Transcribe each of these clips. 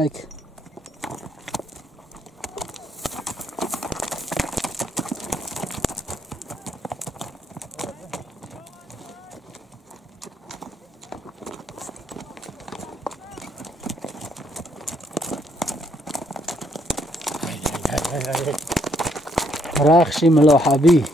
هيك رخشی ملاحبی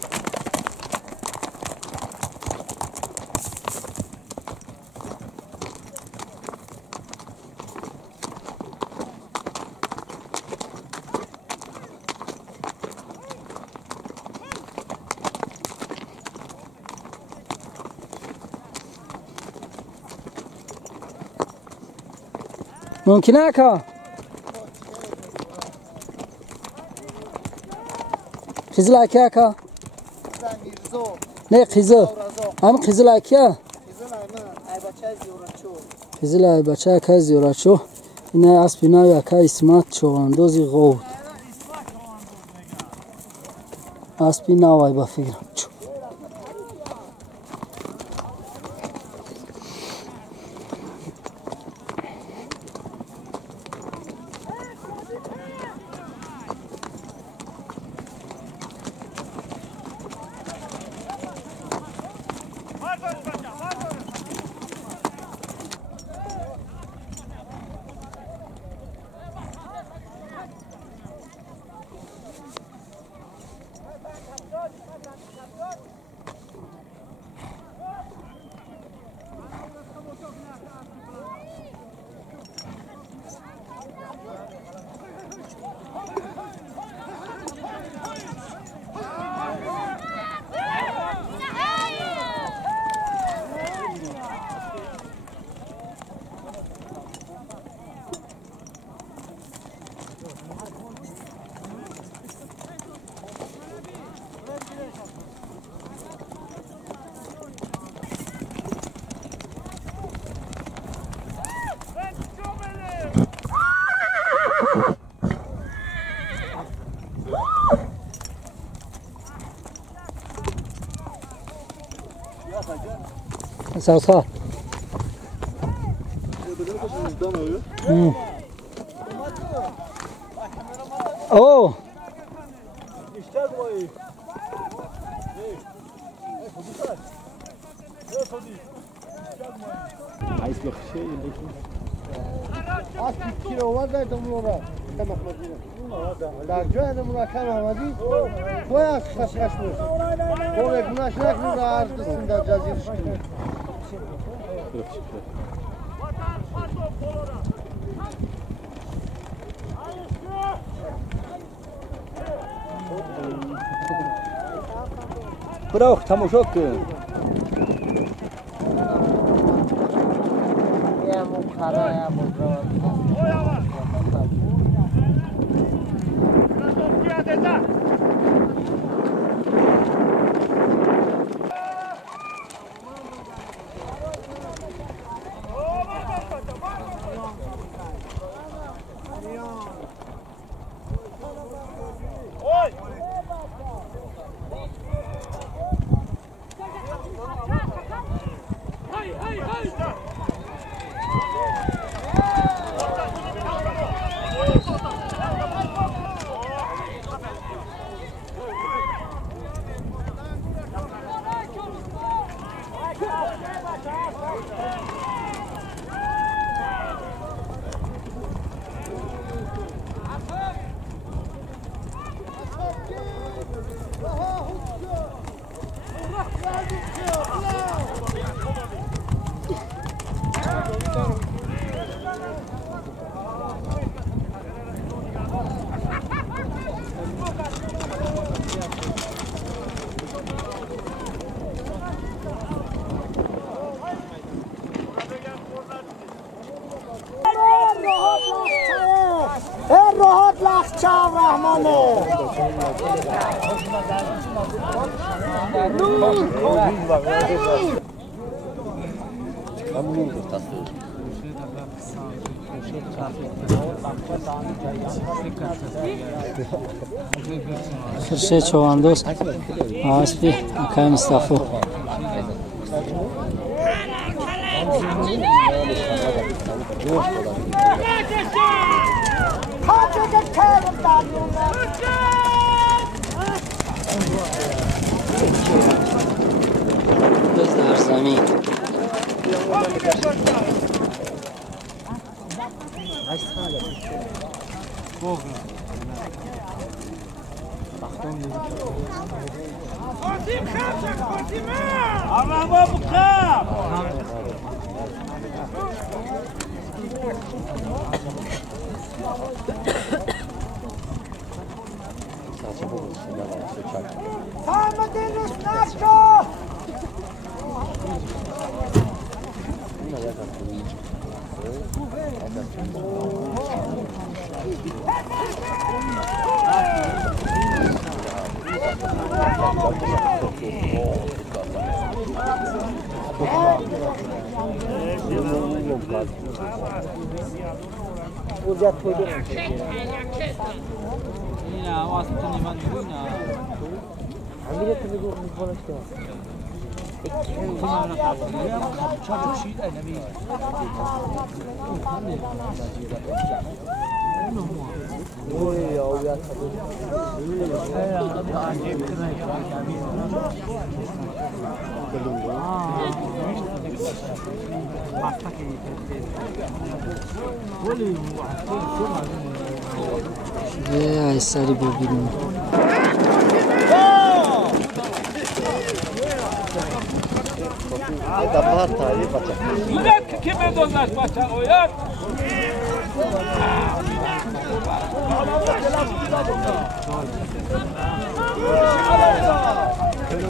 ممکنه که خیزل اکیه که نه خیزل هم خیزل اکیه خیزل ای بچه که زیورچو اینه اسب نوی اکه اسمت چواندازی غود اسب نوی با فکرم چو ساعتها اوه در جای نمونه کم آمدی باید خشخش بود باید گناش نکنی را عرض دستیم در جزیرش کنی براخ تماشا کن راحت لخت چهار رحمانه خرشه چواندوز آسپی اکای مصطفی Go! دوز در زمین ای سری ببینیم که بدونش بچه اوید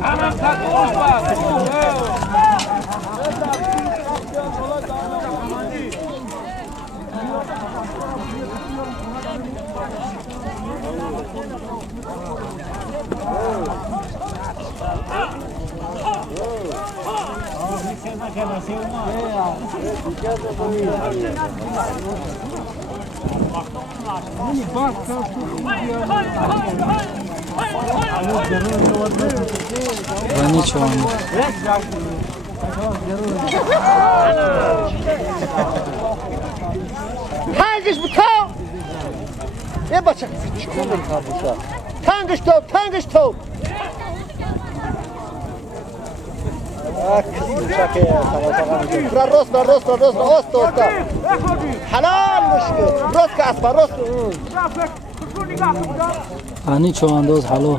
همه تقویش بست Vani çoğunluğu. Tangish bu top. Ne bacak çıkıyor kardeşa. Tangish top, tangish top. Rosta. Halal müşkü. Rosta aspa, rosta. Vani çoğundoz halo.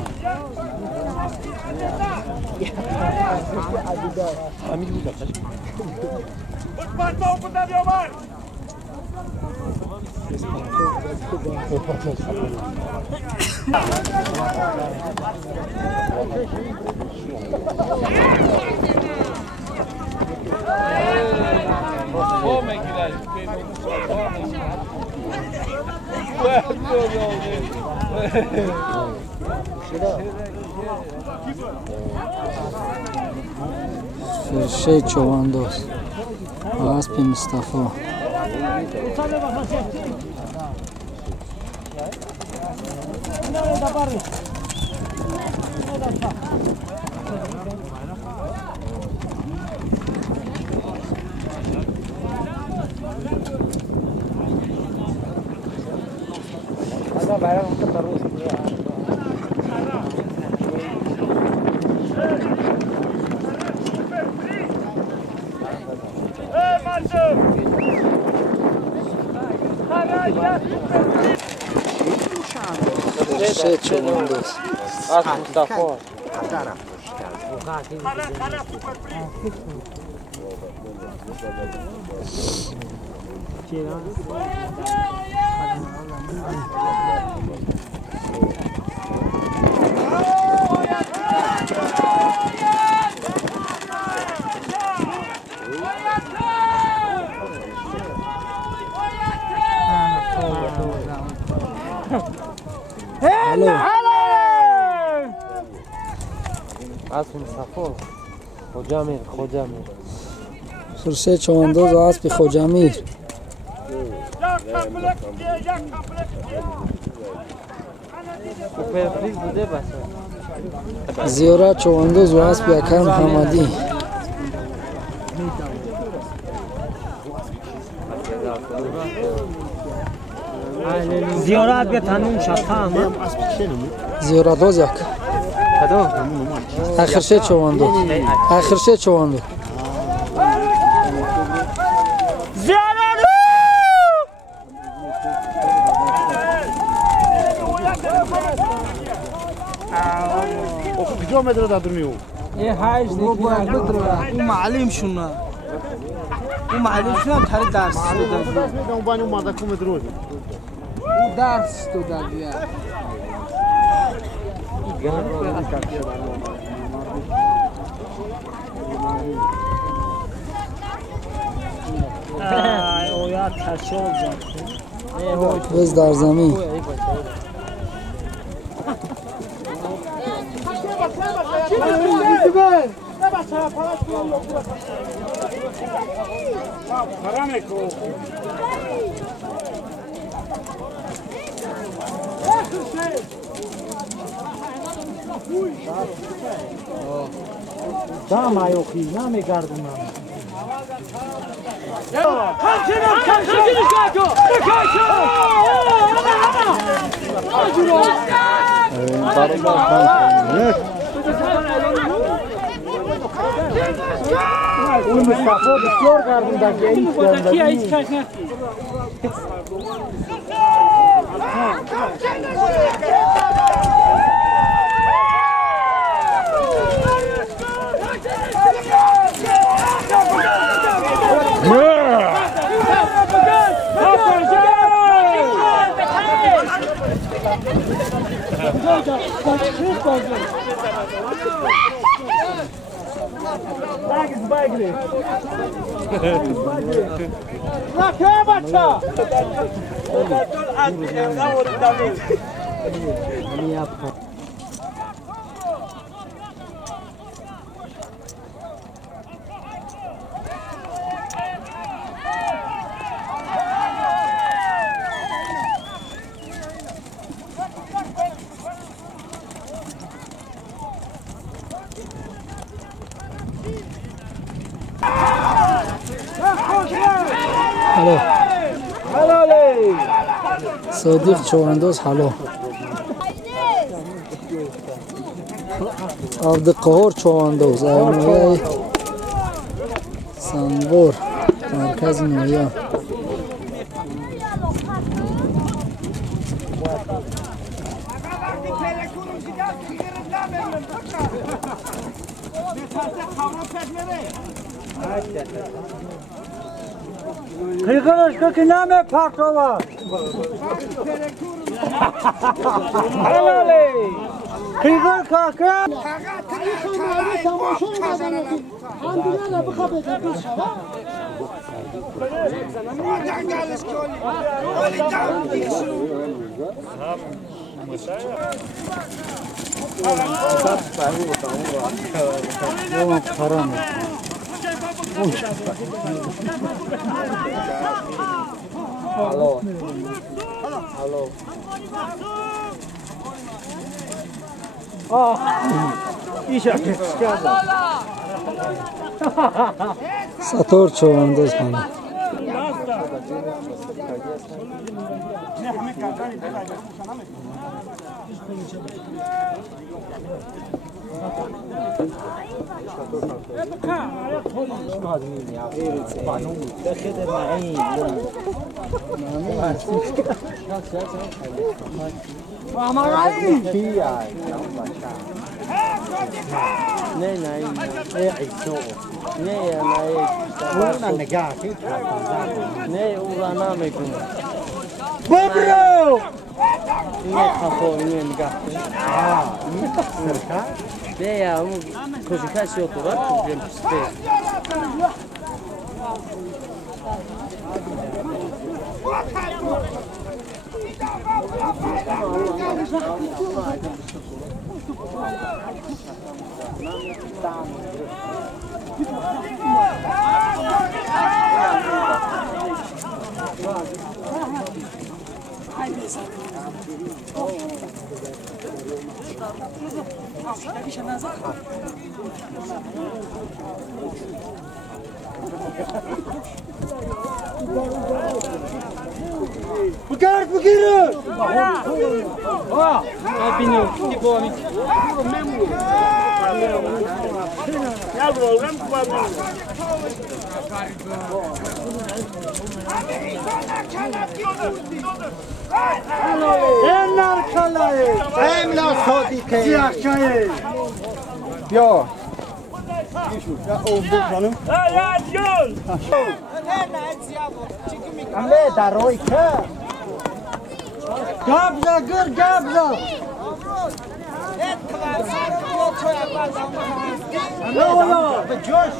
Firşe çoğundoz. Aspi Mustafa. Firşe çoğundoz. Aspi Mustafa. Halo. Aspi Mustafa. Khojamir. Firşe çoğundoz aspi Khojamir. Ziyora çoğundoz ve aspi Akam Hamadi. زیارت به تنون شد همه Ziyora doz yak. Ахирше чаванду. Ахирше чаванду. کجا مدر دادر میو؟ یه هایش دیگه اون معلم شونه. اون معلم شونه تری درس داد. درس میدم اون بانی اومده کو مدر بود. اون درس داد دیگه. او یا تشول زد. بز در زمین. دام آیوخی نمیگردم. اون مصطفی بسیار گردون در گیری صادق چوانداز حالا عبدالقهار چوانداز ایمویه سانغور مرکز نویا خیلی که نامه پرتوه حلالی خیلی که سطور چوانداز خانه ببرو نه خفا نه نگاه نه یا اون کوچیکش رو تو وقت بریم سپس بگرد بگیره این نرکلای املا صادقه سیاخچای بیا همه در روی که گبزا گر گبزا نه به جوش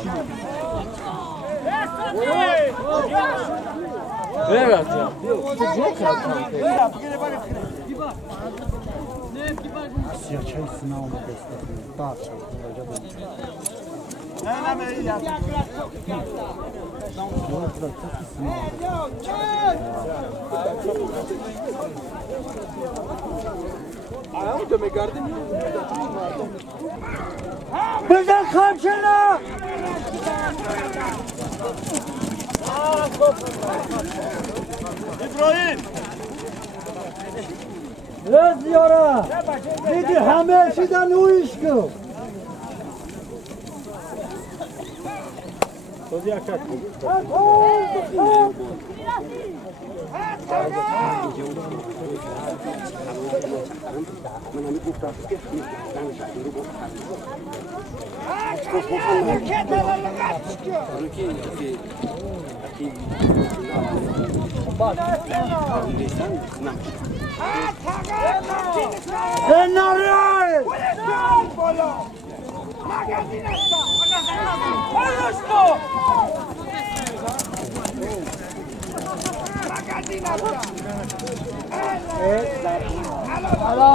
سیاچای سناو بزن خمشنا ابراهیم زیاره دیدی همه شدن اویش کو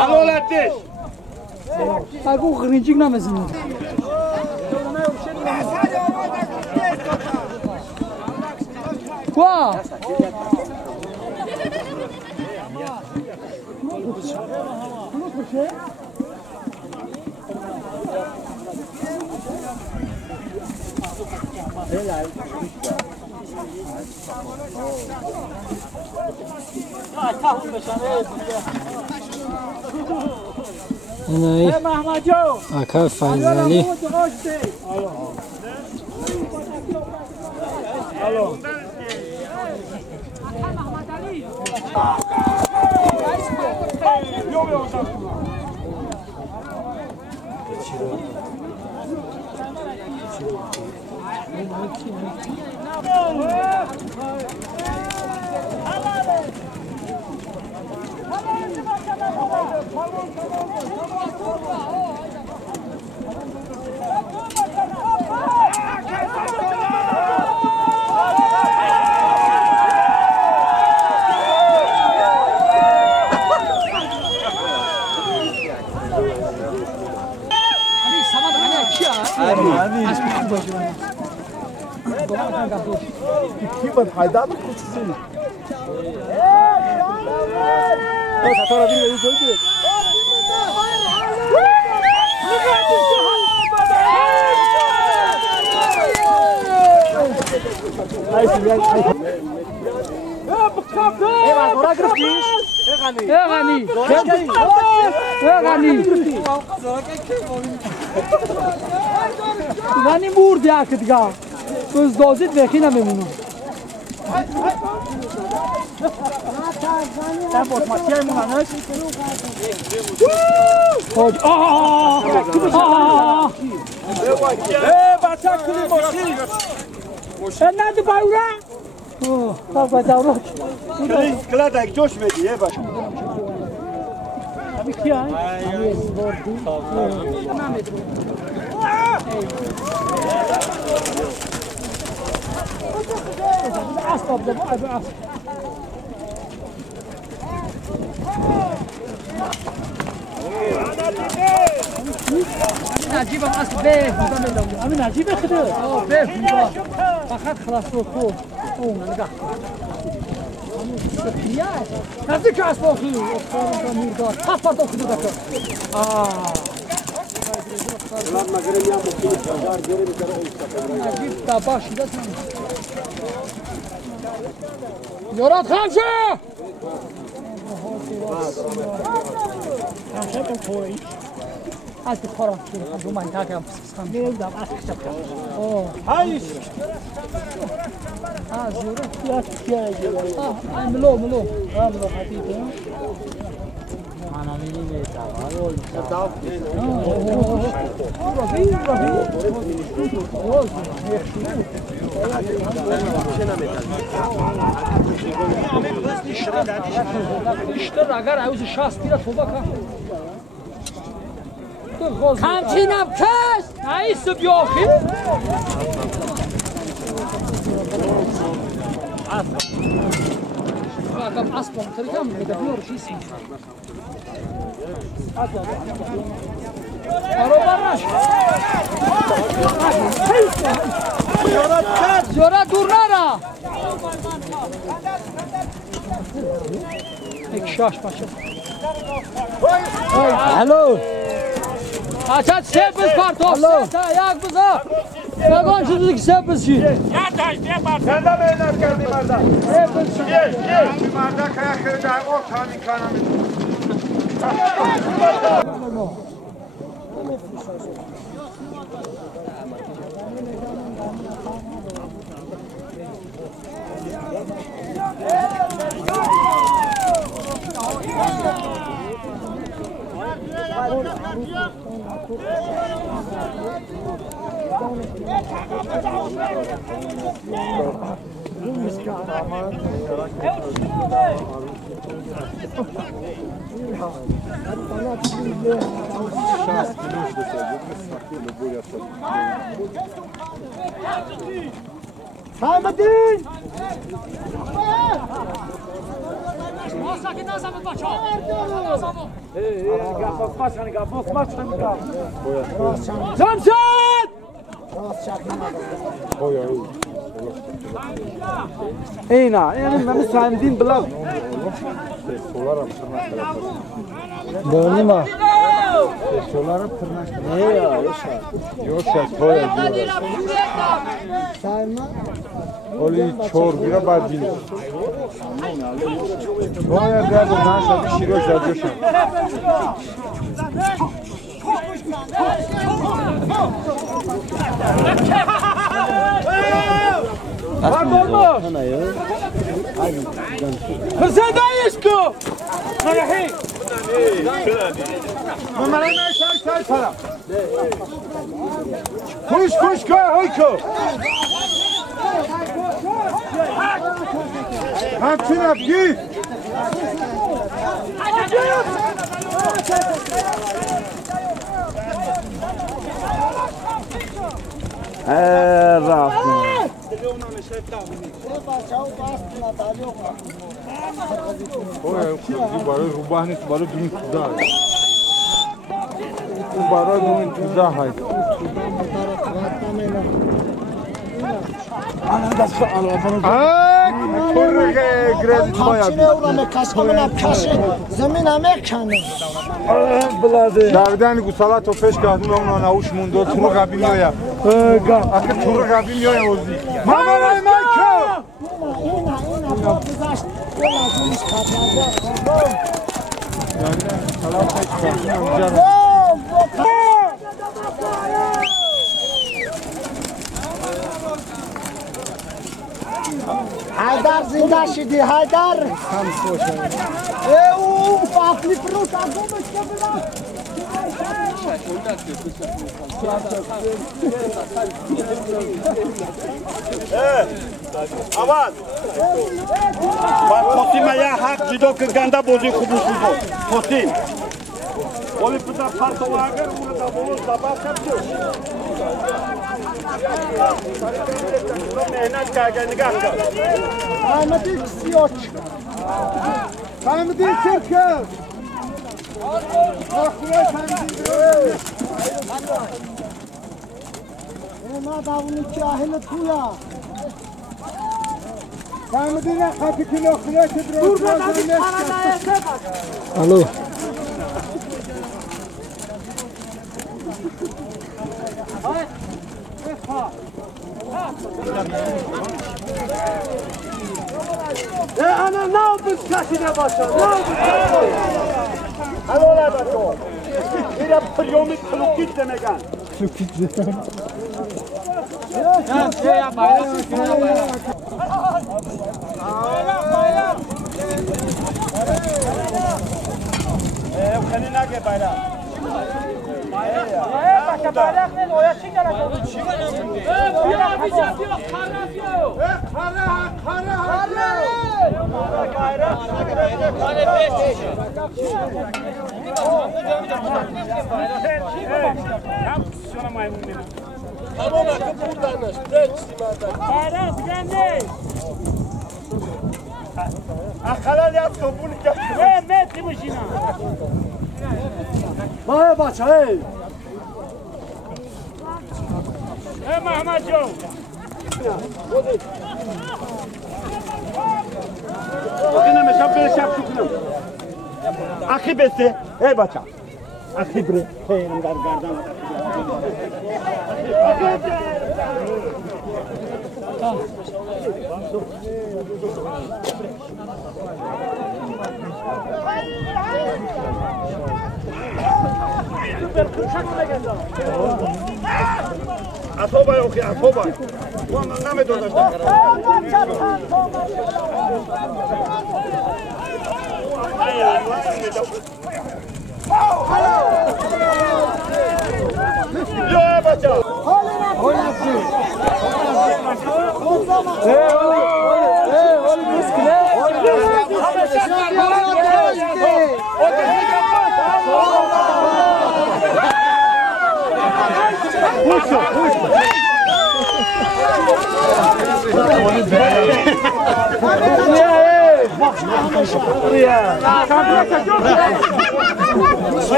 حلالتش اگو خرینچیک نمیزنه وا اینایی اکا فایزالی غنی مرد یک دیگه توز دازید وقتی نمیمونم تا بود ماشین مونانش خود بچه کلی ماشین نه تو باورا تا باورا کلا دک جوش میدی باش ابی کیا ہے نجيب اصل بيه انا نجيب خده بيه فقط خلاص تو نگاه يا نزدیک اسباقی افتادم میرداد پاپا تو خود دکتر لما قرن يا ممكن بازار قرن كده نجيب تاباش دست يورات خمسه از بخورم دو منطقه هم پسکستان میردم از کشتم هایش زیوره پیاز ملو حدیده منامی نمیدم اشتر اگر عوض شاست بیره توبه کن همچینم کش نایست بیاخی اگم اسبم ترکم میده بیار چیزی برابر نش زیارت دور نره یک شاش باشه الو اچات سه بز پارتو یک بزا نگان چیزی که سه بز شید یا تاش بیا بارد زنده مهنت کردی مرده سه بز شید مرده که خیلی در او تانی کنم اینا من سندین بلد Donima. Solara tırnak. Ne ya? Yoşa koya diyor. Sayma. Oli çor bira badin. Koya derdo naşa bir şiro jajoşa. Hırsadayisko! Hadi. Mamarana şarkı para. Kuş koy hoyko. Hamçına git. Rahman. برای روباه نیست برای دون تودا اون برای دون تودا هست دردن گوسالا تو فش کردن اون ناوش موندو تو قبی میایم اگه تو قبی میایم وزی مامانای مایکو اینا گذاشت حیدر زنده شدی حیدر او فاقلی فروت آگومش که بلا آواز توسیم یا حق جدا که گنده بازی خوبی شد توسیم ولی پدر پرتو اگر اون دا بولو زبا کرد مهنت که اگر نگاه کرد فهمدی سیاچ فهمدی سرکر ما داونی که اهل تویا فهمدی نه خطی که نخوره که درست الو انا نو بزکشی نباشم نو بزکشی حلاله بچه میره پریومی کلوکیت دمگن خیلی نگه bayrak. Başka bayrak ne? Oya çıkar. Halal yap topunu gel. Metri başına. Baya baça hey. Mahmudcuğum. Bakın mesela böyle şapşukunum. Akı besi. Hey baça. Akı bre. Heyrim gardan. Atobay okey, atobay. Bu ne dolaştı? Yo baca.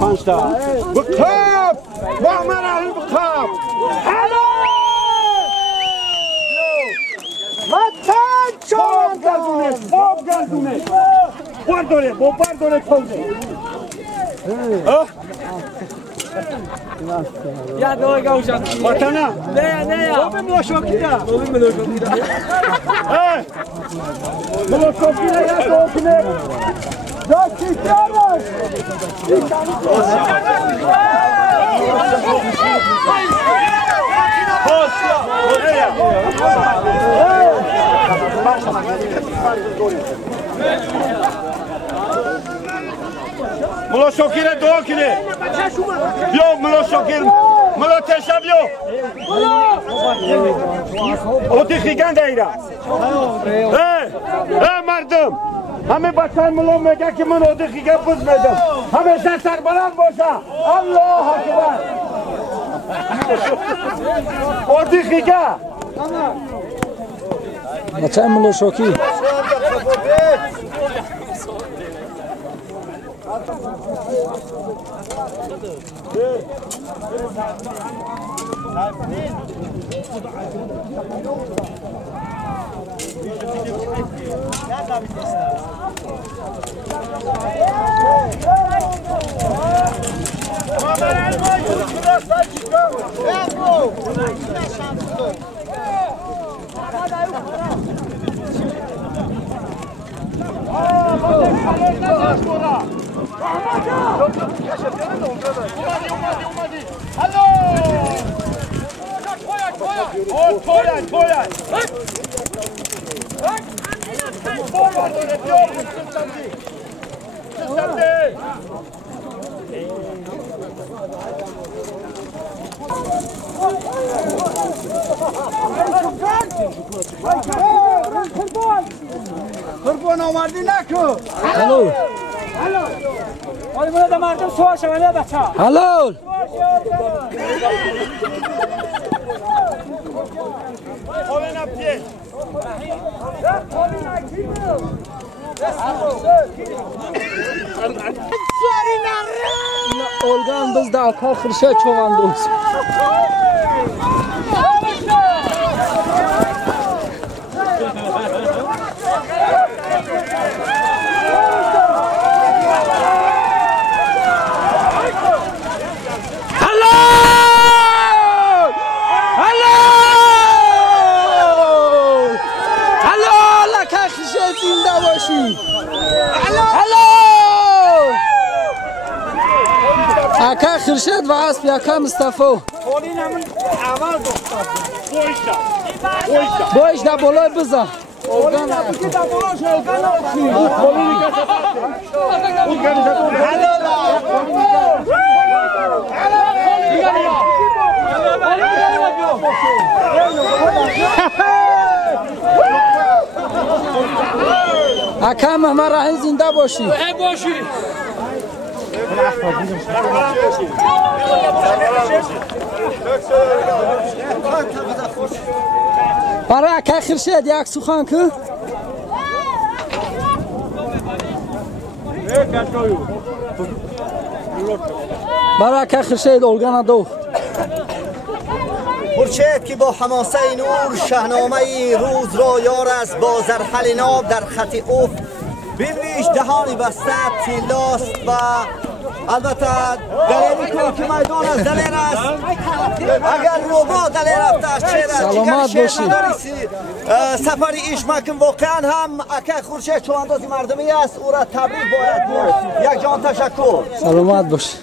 Pançta. Bıkıp! Bakma rahim bıkıp! Hello! Vatan çok geldiniz! Bob geldiniz! Pardon, bu pardon kolde. Ya doğru kavuşan. Vatana! Ne ya? Bobim loşokida. Bobim mi loşokida? Hey! Loşokida ya doğkine. Ya çiftyalar. Mlošokire dokine. Bio mlošokir. Mlotesha bio. Oti khigan daira. Hey mardum. Hame bachar mlom mega ki man oti khigan buzmedam. Hamesha sar baland bosha. Allahu akbar. Oti khigan. Bachar mlošoki. Kurban آمردی نکو. Hello. حالی منو مردم سوار شونه بچه. Hello. Kolena pie. Olgan biz de akal xirşa çoğandız. خورشید و اسب یکم مصطفی بایش در بالای بزن اکم محمد رحیم زنده باشی برای اکه خورشید یک سخن که برای اکه خورشید اولگا ندوخت خورشید که با حماسه نور شهنامه روز را یار است با زرحل ناب در خط افق بنویش دهانی بسته تیلاست و البته دلیلی که میدان از دلیر است اگر روبا دلیر رفته شیر سلامت باشی سفر ایش مکن واقعا هم اکه خورشید چواندازی مردمی است او را تبریک باید بود یک جان تشکر سلامت باشی